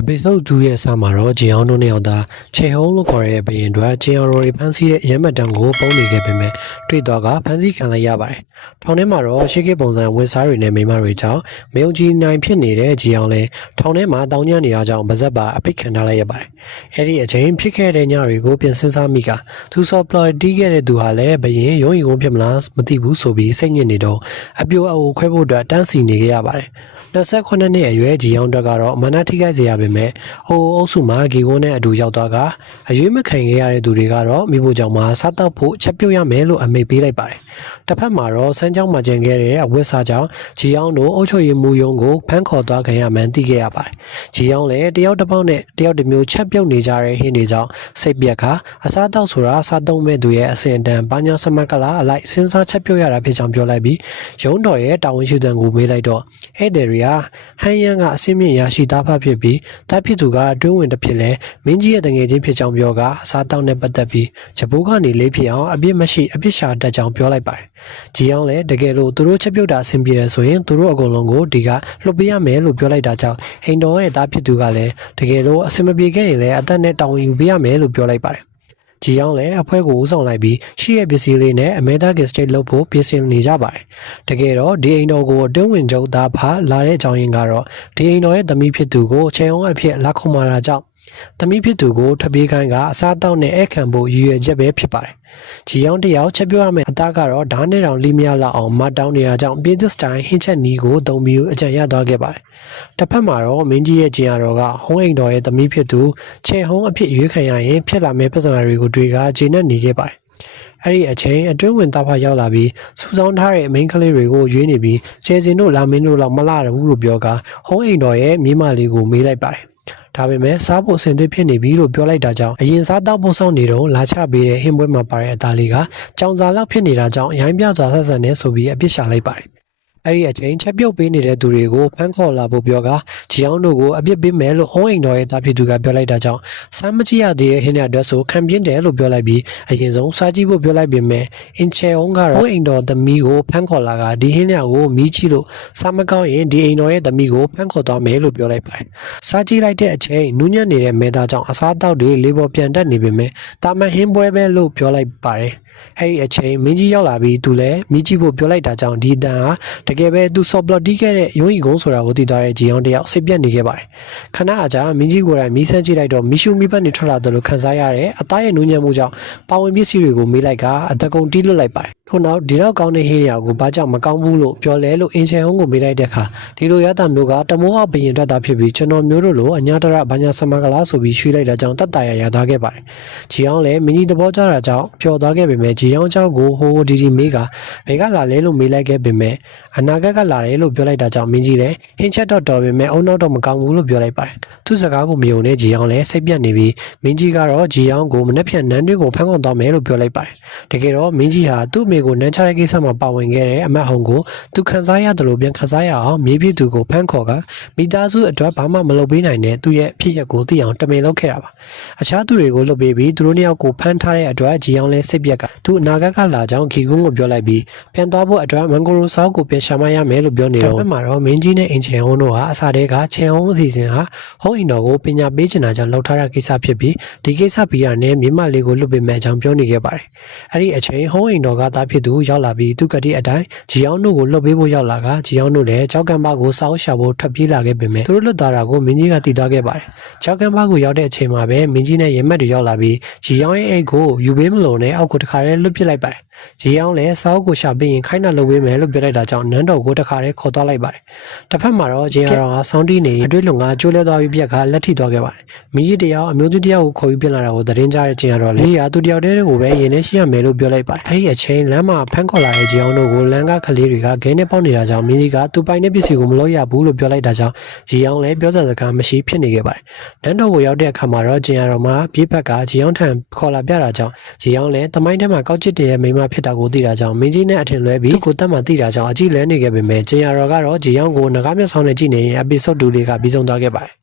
အပိစုတ်2ရဲ့ဆာမှာတော့ဂျင်အောင်တို့နှစ်ယောက်သားခြေဟုံးလို့ခေါ်တဲ့ဘရင်တို့ဂျင်အောင်တွေဖမ်းဆီးတဲ့ရဲမှတ်တမ်းကိုပုံနေခဲ့ပေမဲ့တွေ့တော့ကဖမ်းဆီးခံလိုက်ရပါတယ်။ထောင်ထဲမှာတော့ရှေ့ကပုံစံဝစ်စားတွေနဲ့မိန်းမတွေကြောင့်မယုံကြည်နိုင်ဖြစ်နေတဲ့ဂျင်အောင်လည်းထောင်ထဲမှာတောင်းကျနေတာကြောင့်ဗဇက်ပါအပိတ်ခံထားလိုက်ရပါတယ်။အဲဒီအချိန်ဖြစ်ခဲ့တဲ့ညတွေကိုပြန်စဉ်းစားမိကသူစော်ပလော်တီးခဲ့တဲ့သူဟာလည်းဘရင်ရုံးရီကိုဖြစ်မလားမသိဘူးဆိုပြီးစိတ်ညစ်နေတော့အပြိုအအိုခွဲဖို့အတွက်တန်းစီနေခဲ့ရပါတယ်။28နှစ်အရွယ်ဂျီအောင်တက်ကတော့အမနာထိခိုက်စေရပေမဲ့ဟိုအုပ်စုမှာဂီကွန်းနဲ့အတူရောက်သွားကအရွေးမခံခဲ့ရတဲ့သူတွေကတော့မိဖို့ကြောင့်မှစားတော့ဖို့ချက်ပြုတ်ရမယ်လို့အမိန့်ပေးလိုက်ပါတယ်။တစ်ဖက်မှာတော့စမ်းကြောင်းမှာကျန်ခဲ့တဲ့အဝတ်စားကြောင့်ဂျီအောင်တို့အုပ်ချုပ်ရေးမှူးရုံးကိုဖမ်းခေါ်သွားခံရမှန်းသိခဲ့ရပါတယ်။ဂျီအောင်လည်းတယောက်တစ်ပေါက်နဲ့တယောက်တစ်မျိုးချက်ပြုတ်နေကြတဲ့ဟင်းတွေကြောင့်စိတ်ပြက်ခါအစားတောက်ဆိုတာစားသုံးမဲ့သူရဲ့အစဉ်အတန်ဘာညာစမတ်ကလာအလိုက်စဉ်းစားချက်ပြုတ်ရတာဖြစ်ကြောင်းပြောလိုက်ပြီးရုံးတော်ရဲ့တာဝန်ရှိသူကိုမေးလိုက်တော့ဧည့်သည်တွေကဟန်ယန်ကအစင်းမြင့်ရရှိသားဖဖြစ်ပြီးတပ်ဖြစ်သူကအတွင်းဝင်တစ်ဖြစ်လဲမင်းကြီးရဲ့တငယ်ချင်းဖြစ်ကြောင်းပြောကအစားတောက်နဲ့ပတ်သက်ပြီးဂျပူးကနေလေးဖြစ်အောင်အပြစ်မရှိအပြစ်ရှာတတ်ကြောင်းပြောလိုက်ပါတယ်။ဂျီအောင်လည်းတကယ်လို့သူတို့ချက်ပြုတ်တာအဆင်ပြေတယ်ဆိုရင်သူတို့အကုန်လုံးကိုဒီကလွတ်ပေးရမယ်လို့ပြောလိုက်တာကြောင့်ဟိန်တော်ရဲ့သားဖြစ်သူကလည်းတကယ်လို့အဆင်မပြေခဲ့ရင်လည်းအသက်နဲ့တောင်းယူပေးရမယ်လို့ပြောလိုက်ပါတယ်။ ဂျီအောင်လည်းအဖွဲကိုဦးဆောင်လိုက်ပြီးရှေ့ရဲ့ပစ္စည်းလေးနဲ့အမေဒါကစ်စတိတ်လုပ်ဖို့ပြင်ဆင်နေကြပါတယ်။တကယ်တော့ဒီအိမ်တော်ကိုအတွင်းဝင်ချုပ်သားဖာလာတဲ့အကြောင်းရင်းကတော့ဒီအိမ်တော်ရဲ့သမီးဖြစ်သူကိုချေအောင်အဖြစ်လာခုမာတာကြောင့် သမီးဖြစ်သူကိုထပြေးခိုင်းကအစားတောက်နဲ့အခန့်ဖို့ရည်ရွယ်ချက်ပဲဖြစ်ပါတယ်။ဂျီအောင်တယောက်ချက်ပြောရမယ်အသားကတော့ဓာတ်နဲ့တောင်လိမရလောက်အောင်မတောင်းနေရကြောင်းပြည်သစ်စတိုင်ဟင်းချက်နီးကိုသုံးပြီးအကြံရသွားခဲ့ပါတယ်။တစ်ဖက်မှာတော့မင်းကြီးရဲ့ဂျင်ရတော်ကဟုံးအိမ်တော်ရဲ့သမီးဖြစ်သူချေဟုံးအဖြစ်ရွေးခံရရင်ဖြစ်လာမယ့်ပြဿနာတွေကိုတွေ့ကဂျင်းနဲ့နေခဲ့ပါတယ်။အဲ့ဒီအချိန်အတွင်းဝင်သားဖရောက်လာပြီးစူဆောင်းထားတဲ့မိန်းကလေးတွေကိုရွေးနေပြီးကျဲစင်တို့လာမင်းတို့လောက်မလာဘူးလို့ပြောကဟုံးအိမ်တော်ရဲ့မိမလေးကိုမေးလိုက်ပါတယ်။ ဒါပေမဲ့စားဖို့အဆင်သင့်ဖြစ်နေပြီလို့ပြောလိုက်တာကြောင့်အရင်စားတောက်ဖို့စောင့်နေတော့လာချပေးတဲ့ဟင်းပွဲမှာပါတဲ့အသားလေးကကြောင်စာလောက်ဖြစ်နေတာကြောင့်ရိုင်းပြစွာဆက်ဆံနေဆိုပြီးအပြစ်ရှာလိုက်ပါတယ်။ အဲ့ဒီအချိန်ချက်ပြုတ်ပေးနေတဲ့သူတွေကိုဖမ်းခေါ်လာဖို့ပြောကဂျီအောင်တို့ကိုအပြစ်ပေးမယ်လို့ဟောင်းအိမ်တော်ရဲ့တာဖြစ်သူကပြောလိုက်တာကြောင့်စမ်းမကြည့်ရသေးတဲ့ဟင်းတဲ့အတွက်ဆိုခံပြင်းတယ်လို့ပြောလိုက်ပြီးအရင်ဆုံးစားကြည့်ဖို့ပြောလိုက်ပေမဲ့အင်ချေအောင်ကတော့ဟောင်းအိမ်တော်သမီးကိုဖမ်းခေါ်လာကဒီဟင်းတဲ့ကိုမီးချီလို့စားမကောင်းရင်ဒီအိမ်တော်ရဲ့သမီးကိုဖမ်းခေါ်သွားမယ်လို့ပြောလိုက်ပါတယ်။စားကြည့်လိုက်တဲ့အချိန်နူးညံ့နေတဲ့မဲသားကြောင့်အစားအသောက်တွေလေးပေါ်ပြန်တက်နေပေမဲ့တာမန်ဟင်းပွဲပဲလို့ပြောလိုက်ပါတယ်။ အဲ့ဒီအချိန်မင်းကြီးရောက်လာပြီးသူလည်းမိကြည့်ဖို့ပြောလိုက်တာကြောင့်ဒီတန်ဟာတကယ်ပဲသူဆော့ပလော့တီးခဲ့တဲ့ရုံးရီကုန်းဆိုတာကိုသိသွားတဲ့ဂျီအောင်တယောက်စိတ်ပြက်နေခဲ့ပါတယ်ခဏအကြာမင်းကြီးကိုယ်တိုင်မီးဆန်းကြည့်လိုက်တော့မီရှူမီပတ်နေထွက်လာတယ်လို့ခန်းစားရတဲ့အသားရဲ့နူးညံ့မှုကြောင့်ပါဝင်ပစ္စည်းတွေကိုမေးလိုက်ကအတကုံတီးလွတ်လိုက်ပါတယ်ထို့နောက်ဒီတော့ကောင်းတဲ့ဟင်းရကိုဘာကြောင့်မကောင်းဘူးလို့ပြောလဲလို့အင်ချန်ဟုံးကိုမေးလိုက်တဲ့အခါဒီလိုရတာမျိုးကတမိုးအဘရင်ထွက်တာဖြစ်ပြီးကျွန်တော်မျိုးတို့လိုအညာတရဘာညာဆမကလာဆိုပြီးရွှေ့လိုက်တာကြောင့်တတ်တာရရသားခဲ့ပါတယ်ဂျီအောင်လည်းမင်းကြီးသဘောကျတာကြောင့်ပျော်သွားခဲ့ပေမဲ့ဂျီအောင်เจ้าကိုဟိုဟိုဒီဒီမေးကဘယ်ကလာလဲလို့မေးလိုက်ခဲ့ပေမဲ့အနာဂတ်ကလာတယ်လို့ပြောလိုက်တာကြောင့်မင်းကြီးလည်းဟင်းချက်တော့တော်ပေမဲ့အုံနောက်တော့မကောင်းဘူးလို့ပြောလိုက်ပါတယ်သူစကားကိုမယုံတဲ့ဂျီအောင်လည်းစိတ်ပြတ်နေပြီးမင်းကြီးကတော့ဂျီအောင်ကိုမနှက်ဖြန်နန်းတွေကိုဖမ်းခွန်သွားမယ်လို့ပြောလိုက်ပါတယ်တကယ်တော့မင်းကြီးဟာသူ့ အမေကိုနန်းချတဲ့ကိစ္စမှာပါဝင်ခဲ့တဲ့အမတ်ဟုံကိုသူခန်းစားရတယ်လို့ပြန်ခန်းစားရအောင်မြေပြည့်သူကိုဖမ်းခေါ်ကမိသားစုအတွက်ဘာမှမလုပ်ပေးနိုင်တဲ့သူ့ရဲ့ဖြစ်ရက်ကိုသိအောင်တမင်လုပ်ခဲ့တာပါအခြားသူတွေကိုလုပ်ပေးပြီးသူတို့နှစ်ယောက်ကိုဖမ်းထားတဲ့အတွက်ဂျီအောင်လည်းစိတ်ပြက်ကသူအနာဂတ်ကလာကြောင်းခီကုန်းကိုပြောလိုက်ပြီးပြန်သွားဖို့အတွက်မန်ဂိုရိုဆောက်ကိုပြန်ရှာမရမယ်လို့ပြောနေတော့ဘက်မှာတော့မင်းကြီးနဲ့အင်ချင်ဟုံးတို့ဟာအစားတဲကချင်ဟုံးအစီအစဉ်ဟာဟောင်းအင်တော်ကိုပညာပေးချင်တာကြောင့်လောက်ထားတဲ့ကိစ္စဖြစ်ပြီးဒီကိစ္စပြီးတာနဲ့မြမလေးကိုလွတ်ပေးမယ်အကြောင်းပြောနေခဲ့ပါတယ်အဲ့ဒီအချိန်ဟောင်းအင်တော်ကသားဖြစ်သူရောက်လာပြီးသူကတိအတိုင်းဂျီအောင်တို့ကိုလွတ်ပေးဖို့ရောက်လာကဂျီအောင်တို့လည်းကြောက်ကံပါကိုစောက်ရှာဖို့ထွက်ပြေးလာခဲ့ပေမဲ့သူတို့လွတ်သွားတာကိုမင်းကြီးကတည်သွားခဲ့ပါတယ်ကြောက်ကံပါကိုရောက်တဲ့အချိန်မှာပဲမင်းကြီးနဲ့ရဲမက်တွေရောက်လာပြီးဂျီအောင်ရဲ့အိတ်ကိုယူပေးမလို့နဲ့အောက်ကိုတခါတည်းလွတ်ပစ်လိုက်ပါတယ် ဂျီအောင်လည်းစောက်ကိုရှာပေးရင်ခိုင်းတာလုပ်ပေးမယ်လို့ပြောလိုက်တာကြောင့်နန်းတော်ကိုတခါတည်းခေါ်သွားလိုက်ပါတယ်တစ်ဖက်မှာတော့ဂျီအောင်ကစောင်းတီးနေအတွေ့လုံကကျိုးလဲသွားပြီးပြက်ကလက်ထိသွားခဲ့ပါတယ်မင်းကြီးတယောက်အမျိုးသမီးတယောက်ကိုခေါ်ပြီးပြင်လာတာကိုသတင်းကြားတဲ့ဂျီအောင်လည်းကြီးကသူတယောက်တည်းကိုပဲရင်ထဲရှိရမယ်လို့ပြောလိုက်ပါတယ်အဲဒီအချိန်လမ်းမှာဖမ်းခေါ်လာတဲ့ဂျီအောင်တို့ကိုလမ်းကကလေးတွေကဂိမ်းနဲ့ပေါက်နေတာကြောင့်မင်းကြီးကသူပိုင်တဲ့ပစ္စည်းကိုမလို့ရဘူးလို့ပြောလိုက်တာကြောင့်ဂျီအောင်လည်းပြောစကားမရှိဖြစ်နေခဲ့ပါတယ်နန်းတော်ကိုရောက်တဲ့အခါမှာတော့ဂျီအောင်မှာပြေးဘက်ကဂျီအောင်ထံခေါ်လာပြတာကြောင့်ဂျီအောင်လည်းတမိုင်းထဲမှာကောက်ချစ်တဲ့မိန်းမဖြစ်တာကိုသိတာကြောင့်မင်းကြီးနဲ့အထင်လွဲပြီးသူ့ကိုတတ်မှသိတာကြောင့်အကြည့်လဲနေခဲ့ပေမဲ့ဂျီအောင်ကတော့ဂျီအောင်ကိုငကားမျက်စောင်းနဲ့ကြည့်နေရင် episode 2လေးကပြီးဆုံးသွားခဲ့ပါတယ်